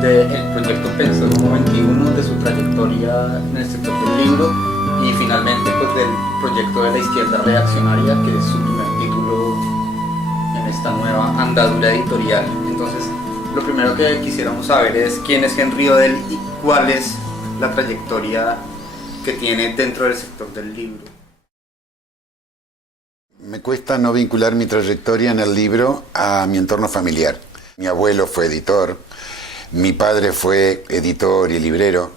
del proyecto Pensamiento 21, de su trayectoria en el sector del libro y finalmente pues del proyecto de la izquierda reaccionaria, que es su primer título en esta nueva andadura editorial. Entonces, lo primero que quisiéramos saber es quién es Henry Odell y cuál es la trayectoria que tiene dentro del sector del libro. Me cuesta no vincular mi trayectoria en el libro a mi entorno familiar. Mi abuelo fue editor, mi padre fue editor y librero,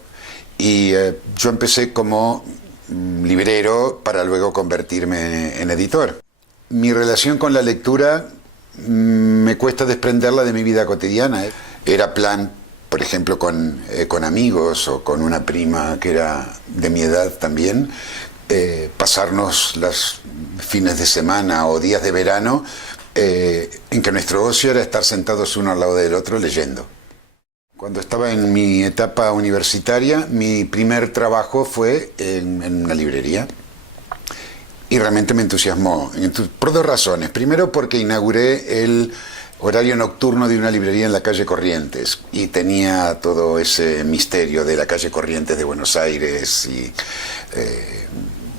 y yo empecé como librero para luego convertirme en editor. Mi relación con la lectura me cuesta desprenderla de mi vida cotidiana. Era plan, por ejemplo, con amigos o con una prima que era de mi edad también, pasarnos los fines de semana o días de verano en que nuestro ocio era estar sentados uno al lado del otro leyendo. Cuando estaba en mi etapa universitaria, mi primer trabajo fue en una librería y realmente me entusiasmó por dos razones. Primero, porque inauguré el horario nocturno de una librería en la calle Corrientes y tenía todo ese misterio de la calle Corrientes de Buenos Aires y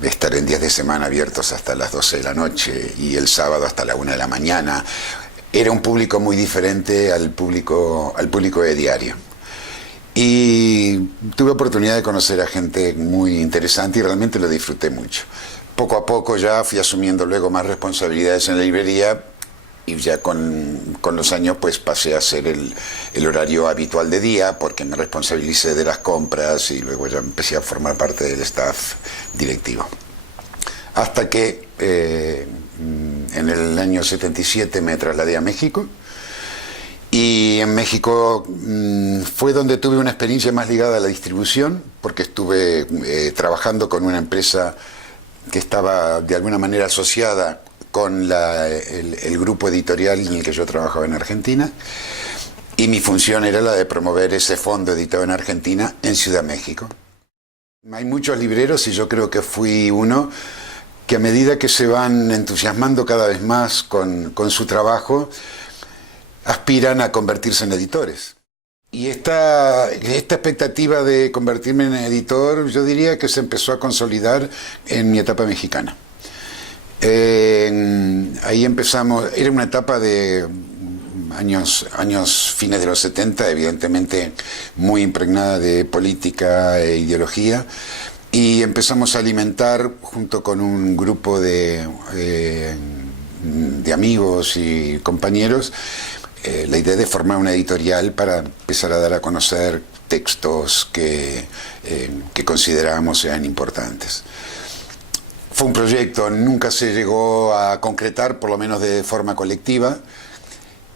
estar en días de semana abiertos hasta las 12 de la noche y el sábado hasta la 1 de la mañana. Era un público muy diferente al público de diario. Y tuve oportunidad de conocer a gente muy interesante y realmente lo disfruté mucho. Poco a poco ya fui asumiendo luego más responsabilidades en la librería y ya con los años pues pasé a hacer el horario habitual de día porque me responsabilicé de las compras y luego ya empecé a formar parte del staff directivo. Hasta que en el año 77 me trasladé a México y en México fue donde tuve una experiencia más ligada a la distribución porque estuve trabajando con una empresa que estaba de alguna manera asociada con el grupo editorial en el que yo trabajaba en Argentina y mi función era la de promover ese fondo editado en Argentina en Ciudad México. Hay muchos libreros y yo creo que fui uno que a medida que se van entusiasmando cada vez más con su trabajo, aspiran a convertirse en editores. Y esta expectativa de convertirme en editor, yo diría que se empezó a consolidar en mi etapa mexicana. Ahí empezamos, era una etapa de años fines de los 70, evidentemente muy impregnada de política e ideología, y empezamos a alimentar, junto con un grupo de amigos y compañeros, la idea de formar una editorial para empezar a dar a conocer textos que considerábamos eran importantes. Fue un proyecto, nunca se llegó a concretar, por lo menos de forma colectiva,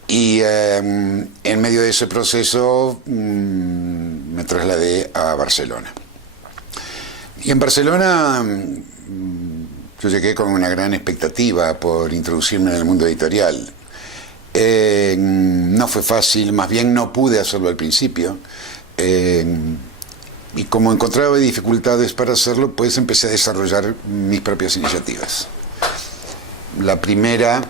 y en medio de ese proceso me trasladé a Barcelona. Y en Barcelona yo llegué con una gran expectativa por introducirme en el mundo editorial. No fue fácil, más bien no pude hacerlo al principio. Y como encontraba dificultades para hacerlo, pues empecé a desarrollar mis propias iniciativas. La primera,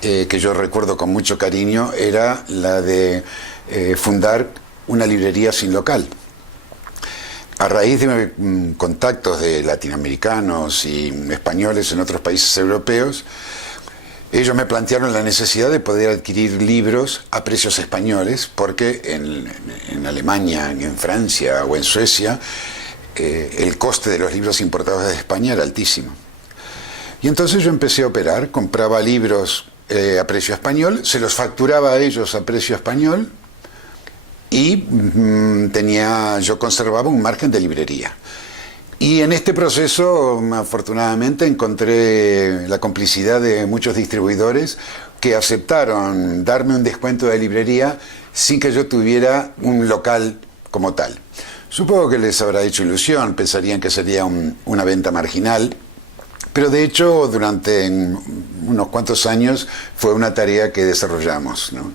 que yo recuerdo con mucho cariño, era la de fundar una librería sin local. A raíz de contactos de latinoamericanos y españoles en otros países europeos, ellos me plantearon la necesidad de poder adquirir libros a precios españoles, porque en Alemania, en Francia o en Suecia, el coste de los libros importados desde España era altísimo. Y entonces yo empecé a operar, compraba libros a precio español, se los facturaba a ellos a precio español y yo conservaba un margen de librería. Y en este proceso, afortunadamente, encontré la complicidad de muchos distribuidores que aceptaron darme un descuento de librería sin que yo tuviera un local como tal. Supongo que les habrá hecho ilusión, pensarían que sería una venta marginal, pero de hecho durante unos cuantos años fue una tarea que desarrollamos, ¿no?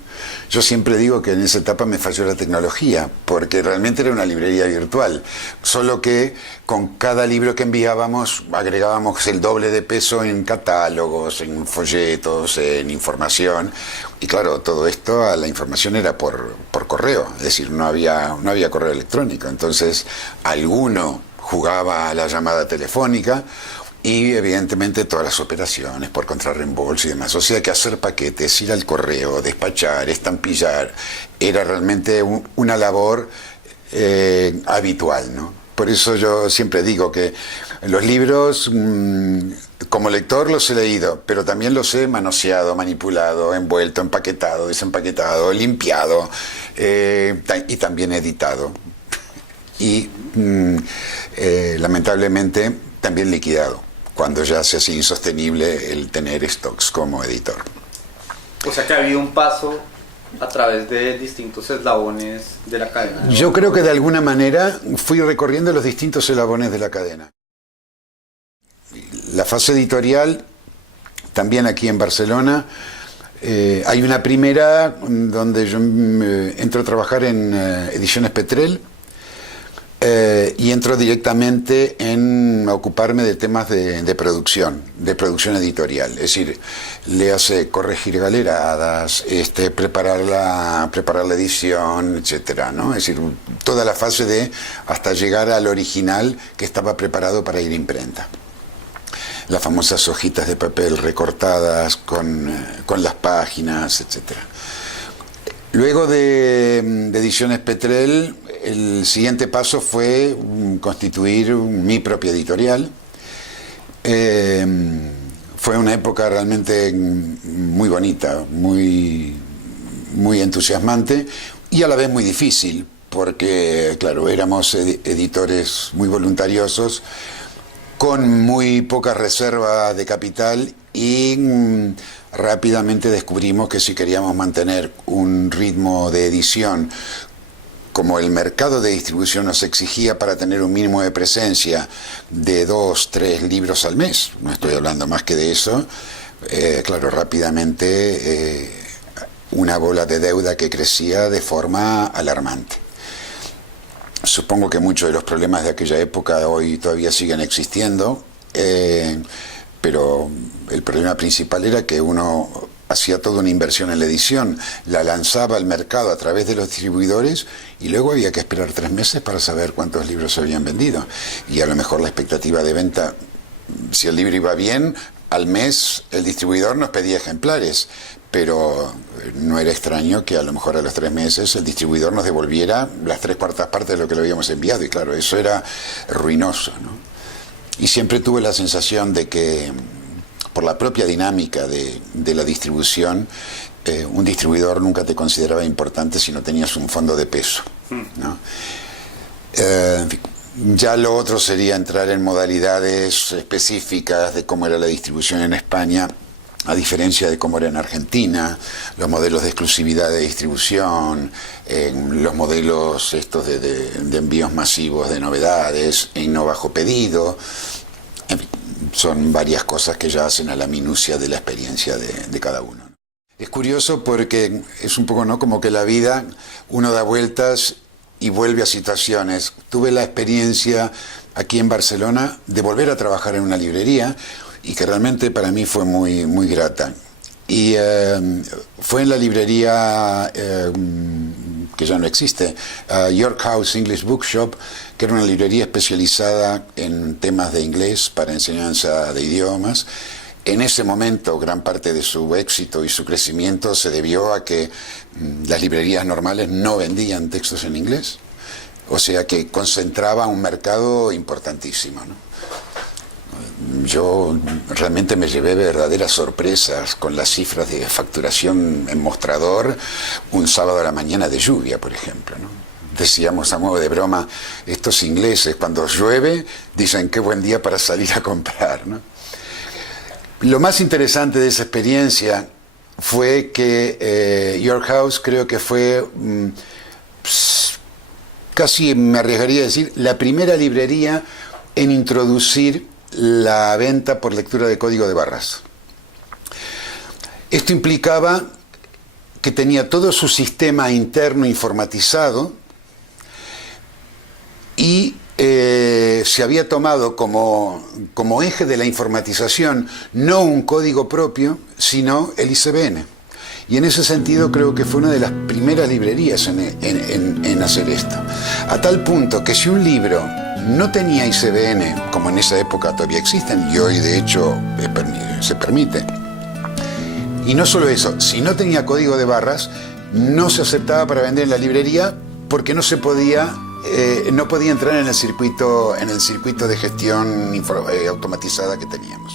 Yo siempre digo que en esa etapa me falló la tecnología, porque realmente era una librería virtual, solo que con cada libro que enviábamos agregábamos el doble de peso en catálogos, en folletos, en información, Y claro, todo esto, la información era por correo, es decir, no había correo electrónico. Entonces, alguno jugaba a la llamada telefónica y evidentemente todas las operaciones por contrarreembolso y demás. O sea que hacer paquetes, ir al correo, despachar, estampillar, era realmente una labor habitual, ¿no? Por eso yo siempre digo que los libros, como lector los he leído, pero también los he manoseado, manipulado, envuelto, empaquetado, desempaquetado, limpiado y también editado. Y lamentablemente también liquidado, cuando ya se hace insostenible el tener stocks como editor. O sea que ha habido un paso a través de distintos eslabones de la cadena, ¿no? Yo creo que de alguna manera fui recorriendo los distintos eslabones de la cadena. La fase editorial, también aquí en Barcelona, hay una primera donde yo entro a trabajar en Ediciones Petrel, y entro directamente en ocuparme de temas de producción editorial, es decir, le hace corregir galeradas, preparar la edición, etcétera, ¿no? Es decir, toda la fase de hasta llegar al original que estaba preparado para ir a imprenta. Las famosas hojitas de papel recortadas con las páginas, etcétera. Luego de Ediciones Petrel, el siguiente paso fue constituir mi propia editorial. Fue una época realmente muy bonita, muy entusiasmante y a la vez muy difícil, porque, claro, éramos editores muy voluntariosos, con muy poca reserva de capital y rápidamente descubrimos que si queríamos mantener un ritmo de edición como el mercado de distribución nos exigía para tener un mínimo de presencia de 2, 3 libros al mes, no estoy hablando más que de eso, claro, rápidamente una bola de deuda que crecía de forma alarmante. Supongo que muchos de los problemas de aquella época hoy todavía siguen existiendo, pero el problema principal era que uno hacía toda una inversión en la edición, la lanzaba al mercado a través de los distribuidores y luego había que esperar 3 meses para saber cuántos libros se habían vendido. Y a lo mejor la expectativa de venta, si el libro iba bien, al mes el distribuidor nos pedía ejemplares, pero no era extraño que a lo mejor a los 3 meses el distribuidor nos devolviera las 3/4 partes de lo que le habíamos enviado, y claro, eso era ruinoso, ¿no? Y siempre tuve la sensación de que, por la propia dinámica de la distribución, un distribuidor nunca te consideraba importante si no tenías un fondo de peso, ¿no? En fin, ya lo otro sería entrar en modalidades específicas de cómo era la distribución en España, a diferencia de cómo era en Argentina, los modelos de exclusividad de distribución, los modelos estos de envíos masivos de novedades y no bajo pedido. En fin, son varias cosas que ya hacen a la minucia de la experiencia de cada uno. Es curioso porque es un poco, ¿no?, como que la vida uno da vueltas y vuelve a situaciones. Tuve la experiencia aquí en Barcelona de volver a trabajar en una librería y que realmente para mí fue muy, muy grata. Y fue en la librería que ya no existe, York House English Bookshop, que era una librería especializada en temas de inglés para enseñanza de idiomas. En ese momento, gran parte de su éxito y su crecimiento se debió a que las librerías normales no vendían textos en inglés, o sea que concentraba un mercado importantísimo, ¿no? Yo realmente me llevé verdaderas sorpresas con las cifras de facturación en mostrador un sábado a la mañana de lluvia, por ejemplo, ¿no? Decíamos a modo de broma, estos ingleses cuando llueve dicen qué buen día para salir a comprar, ¿no? Lo más interesante de esa experiencia fue que York House creo que fue, casi me arriesgaría a decir, la primera librería en introducir la venta por lectura de código de barras. Esto implicaba que tenía todo su sistema interno informatizado y se había tomado como eje de la informatización no un código propio, sino el ISBN. Y en ese sentido creo que fue una de las primeras librerías en hacer esto. A tal punto que si un libro no tenía ISBN, como en esa época todavía existen, y hoy de hecho se permite, y no solo eso, si no tenía código de barras, no se aceptaba para vender en la librería porque no se podía, no podía entrar en el circuito de gestión automatizada que teníamos.